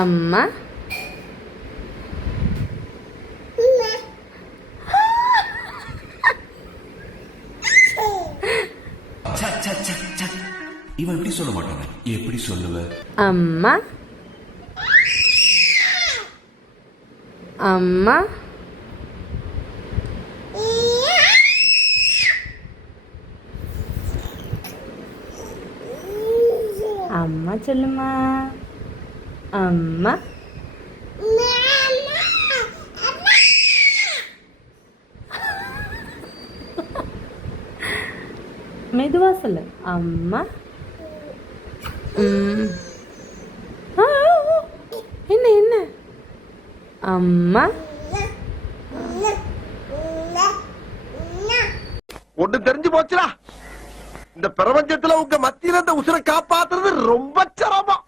அம்மா. இவன் எப்படி சொல்ல மாட்டாங்க, எப்படி சொல்லுவ? அம்மா அம்மா. அம்மா சொல்லுமா. அம்மா. மெதுவா சொல்லு. அம்மா. என்ன என்ன? அம்மா. ஒண்ணு தெரிஞ்சு போச்சுடா, இந்த பிரபஞ்சத்துல உங்க மத்தியில இந்த உசுரை காப்பாத்துறது ரொம்ப சிரமம்.